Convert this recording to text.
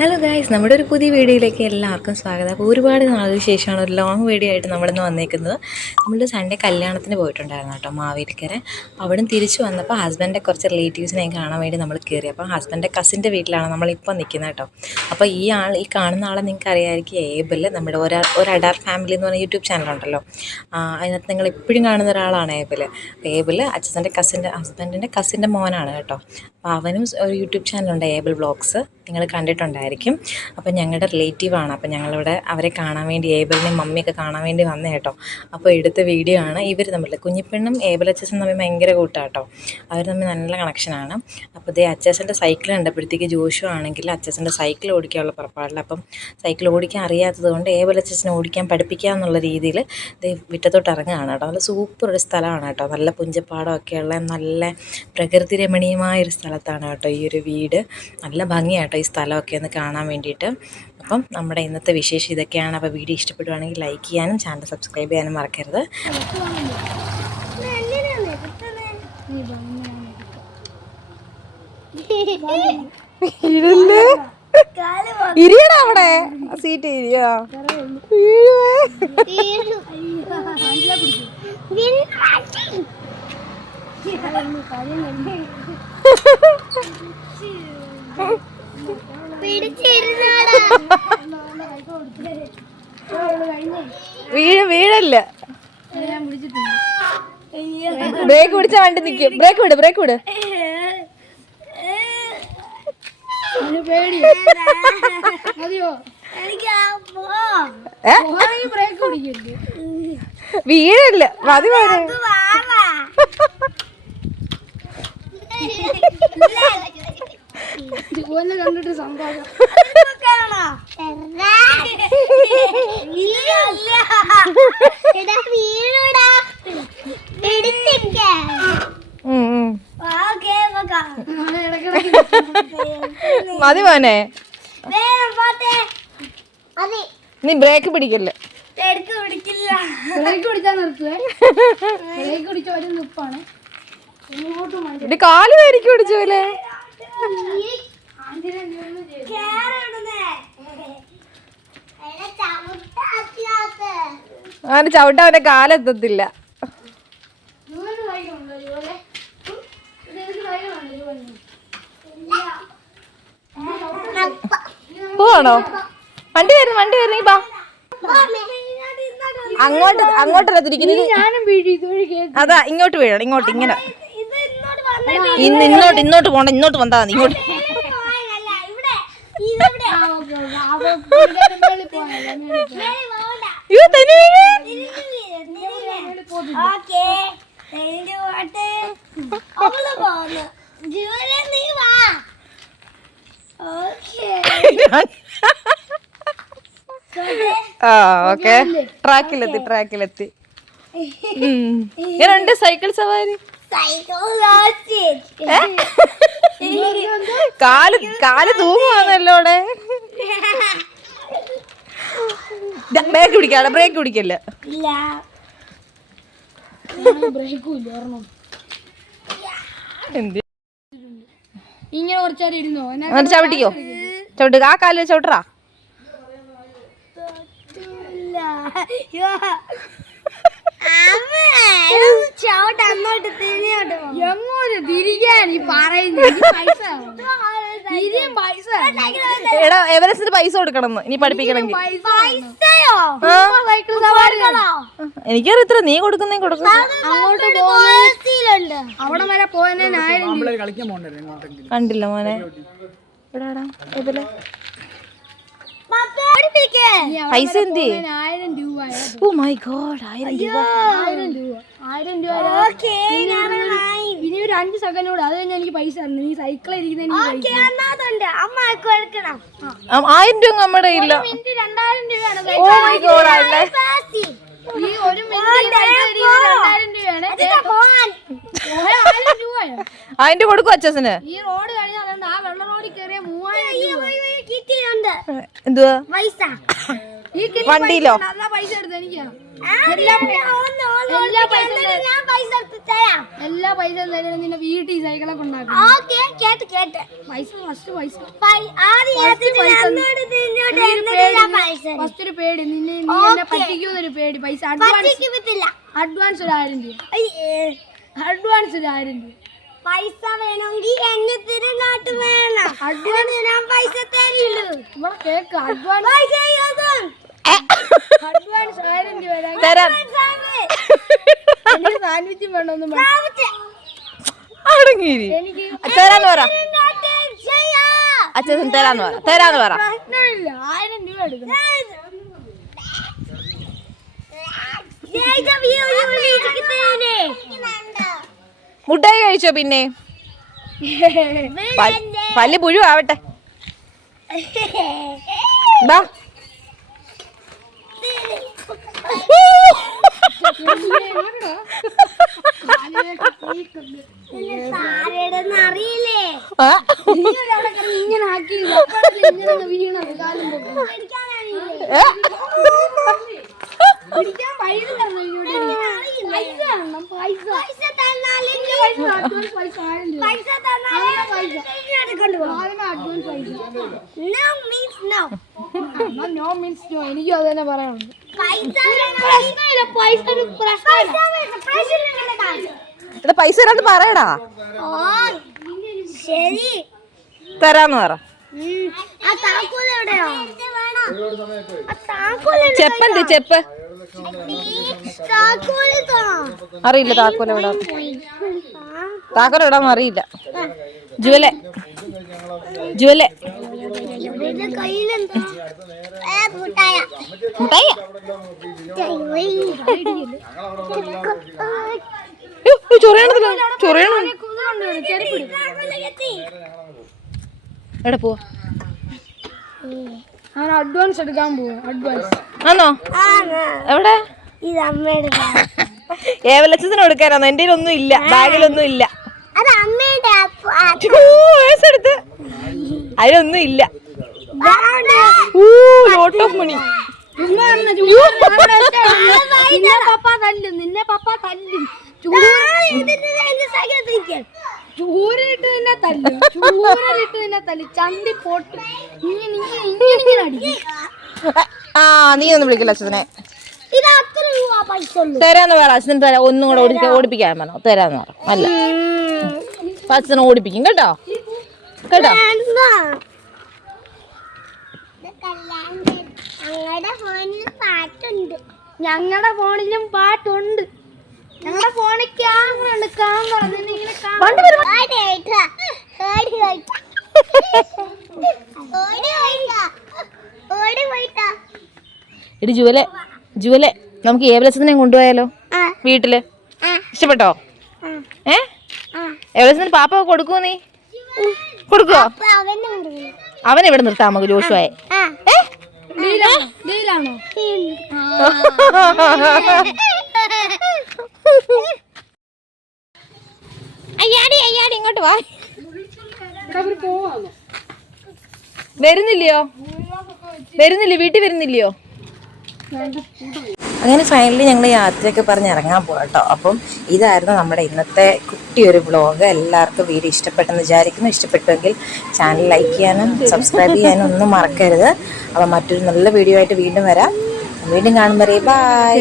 Hello guys, നമ്മുടെ ഒരു പുതിയ വീഡിയോയിലേക്ക് എല്ലാവർക്കും സ്വാഗതം. അപ്പോൾ ഒരുപാട് നാളുകൾക്ക് ശേഷമാണ് ഒരു ലോങ് വീഡിയോ ആയിട്ട് നമ്മളിന്ന് വന്നേക്കുന്നത്. നമ്മൾ സൺഡേ കല്യാണത്തിന് പോയിട്ടുണ്ടായിരുന്നു കേട്ടോ, മാവേലിക്കര. അപ്പോൾ അവിടെ തിരിച്ചു വന്നപ്പോൾ ഹസ്ബൻഡിൻ്റെ കുറച്ച് റിലേറ്റീവ്സിനെ കാണാൻ വേണ്ടി നമ്മൾ കയറി. അപ്പോൾ ഹസ്ബൻഡിൻ്റെ കസിൻ്റെ വീട്ടിലാണ് നമ്മളിപ്പോൾ നിൽക്കുന്നത് കേട്ടോ. അപ്പോൾ ഈ കാണുന്ന ആളെ നിങ്ങൾക്ക് അറിയാമായിരിക്കും, ഏബിൾ. നമ്മുടെ ഒരു അഡാർ ഫാമിലി എന്ന് പറഞ്ഞ യൂട്യൂബ് ചാനലുണ്ടല്ലോ, അതിനകത്ത് നിങ്ങൾ എപ്പോഴും കാണുന്ന ഒരാളാണ് ഏബിൾ. ഹസ്ബൻഡിൻ്റെ കസിൻ്റെ മോനാണ് കേട്ടോ. അപ്പോൾ അവനും ഒരു യൂട്യൂബ് ചാനലുണ്ട്, ഏബിൾ വ്ളോഗ്സ്. നിങ്ങൾ കണ്ടിട്ടുണ്ടായിരിക്കും. അപ്പോൾ ഞങ്ങളുടെ റിലേറ്റീവാണ്. അപ്പോൾ ഞങ്ങളിവിടെ അവരെ കാണാൻ വേണ്ടി, ഏബിളിനെയും മമ്മിയൊക്കെ കാണാൻ വേണ്ടി വന്നേ കേട്ടോ. അപ്പോൾ എടുത്ത വീഡിയോ ആണ്. ഇവർ തമ്മിൽ, കുഞ്ഞിപ്പെണ്ണും ഏബിൾ അച്ചാച്ചനും തമ്മിൽ ഭയങ്കര കൂട്ടാട്ടോ. അവർ തമ്മിൽ നല്ല കണക്ഷനാണ്. അപ്പോൾ ഇതേ അച്ചാച്ചൻ്റെ സൈക്കിൾ കണ്ടപ്പോഴത്തേക്ക് ജോഷു ആണെങ്കിൽ അച്ചാച്ചൻ്റെ സൈക്കിൾ ഓടിക്കാനുള്ള പുറപ്പാടില്ല. അപ്പം സൈക്കിൾ ഓടിക്കാൻ അറിയാത്തത് കൊണ്ട് ഏബിൾ അച്ചാച്ചനെ ഓടിക്കാൻ പഠിപ്പിക്കുക എന്നുള്ള രീതിയിൽ ഇത് മുറ്റത്തോട്ട് ഇറങ്ങുകയാണ് കേട്ടോ. നല്ല സൂപ്പർ ഒരു സ്ഥലമാണ് കേട്ടോ. നല്ല പുഞ്ചപ്പാടമൊക്കെയുള്ള നല്ല പ്രകൃതി രമണീയമായൊരു സ്ഥലത്താണ് കേട്ടോ ഈ ഒരു വീട്. നല്ല ഭംഗിയാട്ടോ ഈ സ്ഥലമൊക്കെ ഒന്ന് കാണാൻ വേണ്ടിയിട്ട്. അപ്പം നമ്മുടെ ഇന്നത്തെ വിശേഷം ഇതൊക്കെയാണ്. അപ്പോൾ വീഡിയോ ഇഷ്ടപ്പെടുവാണെങ്കിൽ ലൈക്ക് ചെയ്യാനും ചാനൽ സബ്സ്ക്രൈബ് ചെയ്യാനും മറക്കരുത്. ഇരിയടാ അവിടെ സീറ്റ് ഇരിയോ. വീഴല്ല. ബ്രേക്ക് പിടിച്ച വണ്ടി നിൽക്കും. ബ്രേക്ക് വിട്. വീഴല്ല, മതി പോലെ. കണ്ടിട്ട് സംഭവം മതി മോനെ, നീ ബ്രേക്ക് പിടിക്കല്ലേ. കാല് വരിക്ക് പിടിച്ചോലെ. അങ്ങനെ ചവിട്ട അവന്റെ കാലെത്തത്തില്ല. പോവാണോ? വണ്ടി വരുന്നു നീ ബാ. അങ്ങോട്ടല്ല തിരിക്കുന്നത്. അതാ ഇങ്ങോട്ട് വീഴണം. ഇങ്ങനെ ഇന്നോട്ട് പോണ്ട. ഇങ്ങോട്ട് വന്നാ മതി. ഇങ്ങോട്ട് ഓക്കെ. ട്രാക്കിലെത്തി. എങ്ങനെയുണ്ട് സൈക്കിൾ സവാരി? കാല് തൂങ്ങുവാന്നല്ലോ അവിടെ. ബ്രേക്ക് പിടിക്കല്ല. ഇങ്ങനെ കുറച്ചാൽ ഇരുന്നോ? ചവിട്ടിക്കോ. ചവിട്ടുക. ആ കാല് ചവിട്ടറാ. എങ്ങോട്ട് തിരിക്കാൻ ഈ പറയുന്നത്? എടാ, എവറസ്റ്റിന് പൈസ കൊടുക്കണം ഇനി പഠിപ്പിക്കണമെങ്കിൽ. എനിക്കറിയത്ര. നീ കൊടുക്കുന്നേ കൊടുക്കും. അവിടെ വരെ പോയതിന് കണ്ടില്ല മോനെ. പൈസ എന്തി? 1000 രൂപ. ഓ മൈ ഗോഡ്, 1000 രൂപ. 1000 രൂപ. ഇനി ഒരു 5 സെക്കൻഡ് കൂടെ, അത് കഴിഞ്ഞാൽ എനിക്ക് പൈസ തരണം. നീ സൈക്കിളിൽ ഇരിക്കുന്നതിന് 1000 രൂപ നമ്മുടെ ഇല്ല. 2000 രൂപയാണ്. Oh my god. ഈ ഒരു മിനിറ്റ് 2000 രൂപയാണ്. 1000 രൂപയോ? അതിന്റെ കൊടുക്കും അച്ഛന്. ഈ റോഡ് കഴിഞ്ഞാൽ ആ വെള്ള റോഡിൽ കയറിയ 3000 രൂപ. എന്തുവാ വണ്ടിയിലോ? പൈസ എടുത്ത് എനിക്ക് എല്ലാ പൈസ നിന്റെ വീട്ടിൽ സൈക്കിളൊക്കെ ഉണ്ടാക്കും. പൈസ ഫസ്റ്റ് പൈസ ഫസ്റ്റ് ഒരു പേടി നിന്നെ നീ എന്നെ പറ്റിക്കുന്നൊരു പേടി പൈസ അഡ്വാൻസ് ഒരു 1000 രൂപ അഡ്വാൻസ് ഒരു 1000 രൂപ പൈസ വേണമെങ്കിൽ എന്നെ തിരിഞ്ഞാട്ട് വേണം അഡ്വാൻസ് ഞാൻ പൈസ തരില്ലു ഇവിടെ കേക്ക് അഡ്വാൻസ് അഡ്വാൻസ് 1000 രൂപ തരാം. എനിക്ക് സാൻഡ്വിച്ചും വേണമെന്നും അടങ്ങിയിരി. എനിക്ക് തരാന്ന് പറ അച്ഛൻ തരാന്ന് പറ പ്രശ്നമില്ല 1000 രൂപ എടുക്കണം മുട്ടായി കഴിച്ചോ പിന്നെ പല്ല് പുഴു ആവട്ടെ ബാ അറിയില്ലേ ഇങ്ങനെ ആക്കി വീണത് കാലം പിടിക്കാൻ വഴി നോ മീൻസ് നോ എനിക്കും അത് തന്നെ പറയാനുണ്ട് പൈസ തരാന്ന് പറയടാ ശരി തരാന്ന് പറ ആ താക്കോൽ എവിടെയോ ചെപ്പന്ത് ചെപ്പ് അറിയില്ല താക്കോൽ എവിടെ എവിടാന്ന് അറിയില്ല ജുവലെ കയ്യിലെന്താ മുട്ടായ ചൊറിയണ എവിടെ പോവാ ഞാൻ അഡ്വാൻസ് എടുക്കാൻ പോവാ അഡ്വാൻസ് ആണോ എവിടെ ഇത് അമ്മയുടെ ഏവലച്ചത്തിന് കൊടുക്കാനാണോ? എന്റെ ഒന്നും ഇല്ല, ബാഗിലൊന്നും ഇല്ല. അത് അമ്മയുടെ എടുത്ത് അതിലൊന്നും ഇല്ല. Lot of money. നിന്നെ പപ്പ തല്ലും ചൂരിട്ട് നിന്നെ തല്ലും ചണ്ടി പോട്ട് ഇങ്ങനെ അടിക്കും. നീ ഒന്നും വിളിക്കില്ല അച്ഛനെ. ഇത് അത്ര രൂപ പൈസ തരാന്ന് പറ. അച്ഛന് തരാം. ഒന്നും കൂടെ ഓടിപ്പിക്കാൻ പറഞ്ഞോ. തരാന്ന് പറ. അല്ല അച്ഛനെ ഓടിപ്പിക്കും കേട്ടോ. ഞങ്ങളുടെ ഫോണിലും പാട്ടുണ്ട്. ഞങ്ങളുടെ ഫോണിൽ ക്യാമറ ഉണ്ട്. എടി ജുവലെ നമുക്ക് ഏവലച്ചത്തിനെ കൊണ്ടുപോയാലോ വീട്ടില്? ഇഷ്ടപ്പെട്ടോ? ഏവലച്ചത്തിന് പാപ്പ കൊടുക്കുവോ? നീ കൊടുക്കുവോ? അവൻ ഇവിടെ നിർത്താം നമുക്ക് ജോഷുവായെ. അയ്യാടി ഇങ്ങോട്ട് വാ. വരുന്നില്ലയോ? വീട്ടിൽ വരുന്നില്ലയോ? അങ്ങനെ ഫൈനലി ഞങ്ങൾ യാത്രയൊക്കെ പറഞ്ഞ് ഇറങ്ങാൻ പോകാം കേട്ടോ. അപ്പം ഇതായിരുന്നു നമ്മുടെ ഇന്നത്തെ കുട്ടിയൊരു വ്ളോഗ്. എല്ലാവർക്കും വീഡിയോ ഇഷ്ടപ്പെട്ടെന്ന് വിചാരിക്കുന്നു. ഇഷ്ടപ്പെട്ടുവെങ്കിൽ ചാനൽ ലൈക്ക് ചെയ്യാനും സബ്സ്ക്രൈബ് ചെയ്യാനും ഒന്നും മറക്കരുത്. അപ്പം മറ്റൊരു നല്ല വീഡിയോ ആയിട്ട് വീണ്ടും വരാം. വീണ്ടും കാണുമ്പോൾ ബൈ.